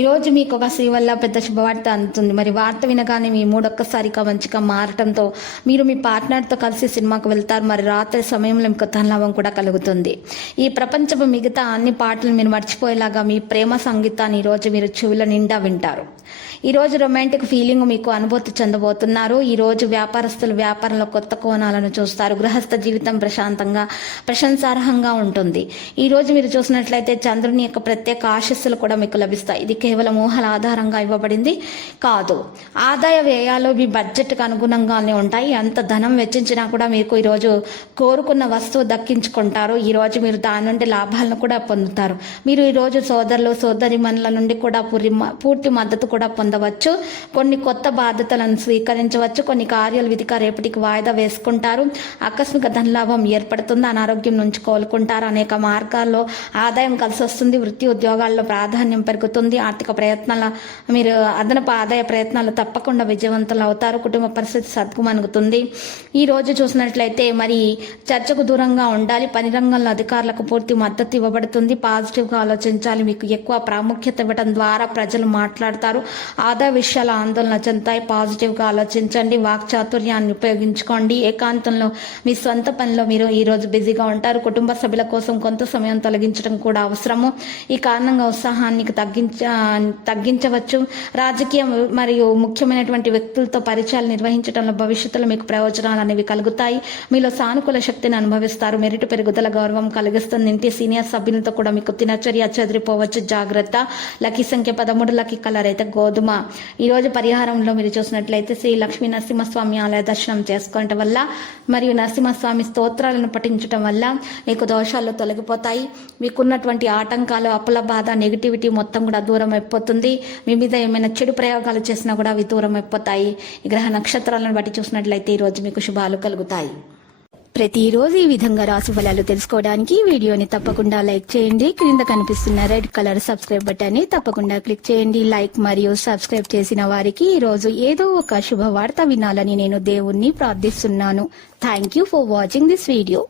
ఈరోజు మీకు ఒక స్త్రీ వల్ల పెద్ద శుభవార్త అందుతుంది. మరి వార్త వినగానే మీ మూడొక్కసారిగా మంచిగా మారటంతో మీరు మీ పార్ట్నర్తో కలిసి సినిమాకు వెళ్తారు. మరి రాత్రి సమయంలో మీకు ధనలాభం కూడా కలుగుతుంది. ఈ ప్రపంచపు మిగతా అన్ని పాటలు మీరు మర్చిపోయేలాగా మీ ప్రేమ సంగీతాన్ని ఈరోజు మీరు చెవుల నిండా వింటారు. ఈరోజు రొమాంటిక్ ఫీలింగ్ మీకు అనుభూతి చెందబోతున్నారు. ఈ రోజు వ్యాపారస్తులు వ్యాపారంలో కొత్త కోణాలను చూస్తారు. గృహస్థ జీవితం ప్రశాంతంగా ప్రశంసార్హంగా ఉంటుంది. ఈరోజు మీరు చూసినట్లయితే చంద్రుని యొక్క ప్రత్యేక ఆశస్సులు కూడా మీకు లభిస్తాయి. ఇది కేవలం ఊహల ఆధారంగా ఇవ్వబడింది కాదు. ఆదాయ వ్యయాలు మీ బడ్జెట్కి అనుగుణంగానే ఉంటాయి. ఎంత ధనం వెచ్చించినా కూడా మీకు ఈరోజు కోరుకున్న వస్తువు దక్కించుకుంటారు. ఈరోజు మీరు దాని నుండి లాభాలను కూడా పొందుతారు. మీరు ఈరోజు సోదరులు సోదరిమణుల నుండి కూడా పూరి- పూర్తి మద్దతు కూడా పొందవచ్చు. కొన్ని కొత్త బాధ్యతలను స్వీకరించవచ్చు. కొన్ని కార్యాలు విధిగా రేపటికి వాయిదా వేసుకుంటారు. ఆకస్మిక ధనలాభం ఏర్పడుతుంది. అనారోగ్యం నుంచి కోలుకుంటారు. అనేక మార్గాల్లో ఆదాయం కలిసి వస్తుంది వృత్తి ఉద్యోగాల్లో ప్రాధాన్యం పెరుగుతుంది. ఆర్థిక ప్రయత్నాల మీరు అదనపు ఆదాయ ప్రయత్నాలు తప్పకుండా విజయవంతులు అవుతారు. కుటుంబ పరిస్థితి సద్గుమనుగుతుంది. ఈ రోజు చూసినట్లయితే మరి చర్చకు దూరంగా ఉండాలి. పని రంగంలో అధికారులకు పూర్తి మద్దతు ఇవ్వబడుతుంది. పాజిటివ్గా ఆలోచించాలి. మీకు ఎక్కువ ప్రాముఖ్యత ఇవ్వడం ద్వారా ప్రజలు మాట్లాడతారు. ఆదాయ విషయాల ఆందోళన చెందుతాయి. పాజిటివ్గా ఆలోచించండి. వాక్ చాతుర్యాన్ని ఉపయోగించుకోండి. ఏకాంతంలో మీ సొంత పనిలో మీరు ఈ రోజు బిజీగా ఉంటారు. కుటుంబ సభ్యుల కోసం కొంత సమయం తొలగించడం కూడా అవసరము. ఈ కారణంగా ఉత్సాహాన్ని తగ్గించ తగ్గించవచ్చు. రాజకీయ మరియు ముఖ్యమైనటువంటి వ్యక్తులతో పరిచయాలు నిర్వహించడంలో భవిష్యత్తులో మీకు ప్రయోజనాలు అనేవి కలుగుతాయి. మీలో సానుకూల శక్తిని అనుభవిస్తారు. మెరిట్ పెరుగుదల గౌరవం కలిగిస్తుంది. ఇంటి సీనియర్ సభ్యులతో కూడా మీకు దినచర్య చెదిరిపోవచ్చు. జాగ్రత్త. లక్కీ సంఖ్య పదమూడు లక్కీ కలర్ అయితే గోధుమ. ఈ రోజు పరిహారంలో మీరు చూసినట్లయితే శ్రీ లక్ష్మీ నరసింహస్వామి ఆలయ దర్శనం చేసుకోవటం వల్ల మరియు నరసింహస్వామి స్తోత్రాలను పఠించడం వల్ల మీకు దోషాలు తొలగిపోతాయి. మీకున్నటువంటి ఆటంకాలు అప్పుల బాధ నెగిటివిటీ మొత్తం కూడా దూరం దూరం అయిపోతుంది మీ మీద ఏమైనా చెడు ప్రయోగాలు చేసినా కూడా అవి దూరం అయిపోతాయి గ్రహ నక్షత్రాలను బట్టి చూసినట్లయితే ఈ రోజు మీకు శుభాలు కలుగుతాయి. ప్రతిరోజు ఈ విధంగా రాశి ఫలాలు తెలుసుకోవడానికి వీడియోని తప్పకుండా లైక్ చేయండి. క్రింద కనిపిస్తున్న రెడ్ కలర్ సబ్స్క్రైబ్ బటన్ని తప్పకుండా క్లిక్ చేయండి. లైక్ మరియు సబ్స్క్రైబ్ చేసిన వారికి ఈ రోజు ఏదో ఒక శుభవార్త వినాలని నేను దేవుణ్ణి ప్రార్థిస్తున్నాను. Thank you for watching this video